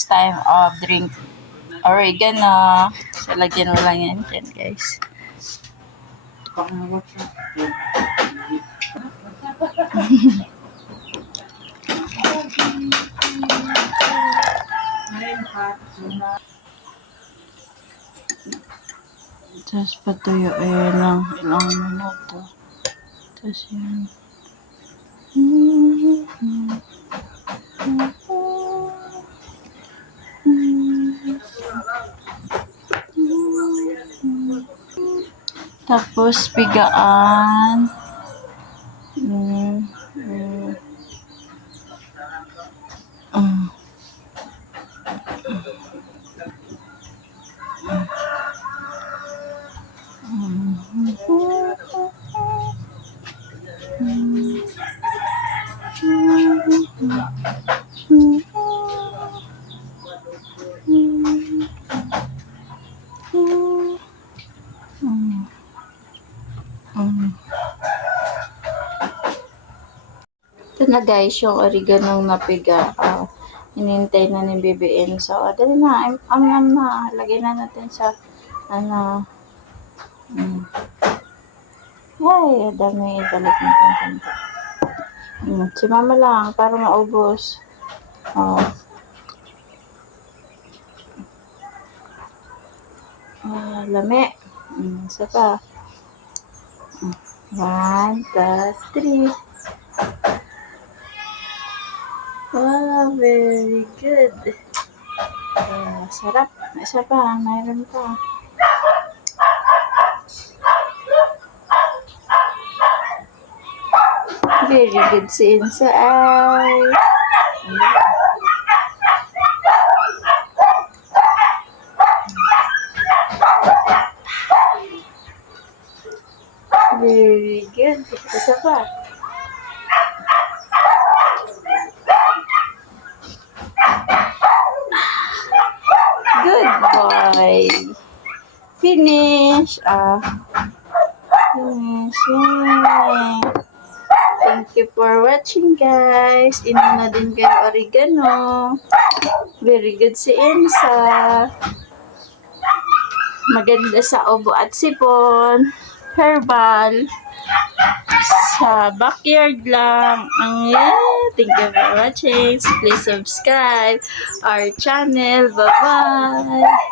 next time of drink oregano. So, lagyan mo lang yan dyan, guys. Tapos patuyuin ng ilang minuto. Tapos yun. Tapos pigaan. Mm, mm. Mm. Mm. Ito na guys, yung oregano napiga. Uh, inintay na ni BBN. So, ah, dali na. Am, am, am na. Lagay na natin sa, ano, mm. Ay, dami. Balik natin konti. Mm, si mama lang, para maubos. Oh. Ah, lami. Mm, isa pa. Mm, One, two, three. Very good. Ah, sarap. Isa pa, mayroon pa. Very good si Insa ay. Very good. Isa pa. Good boy. Finish. Ah. Finish. Thank you for watching, guys. Inom na din kayo oregano. Very good si Insa. Maganda sa ubo at sipon. Herbal. Sa backyard lang. Ang yeah. Thank you for watching. Please subscribe our channel. Bye-bye.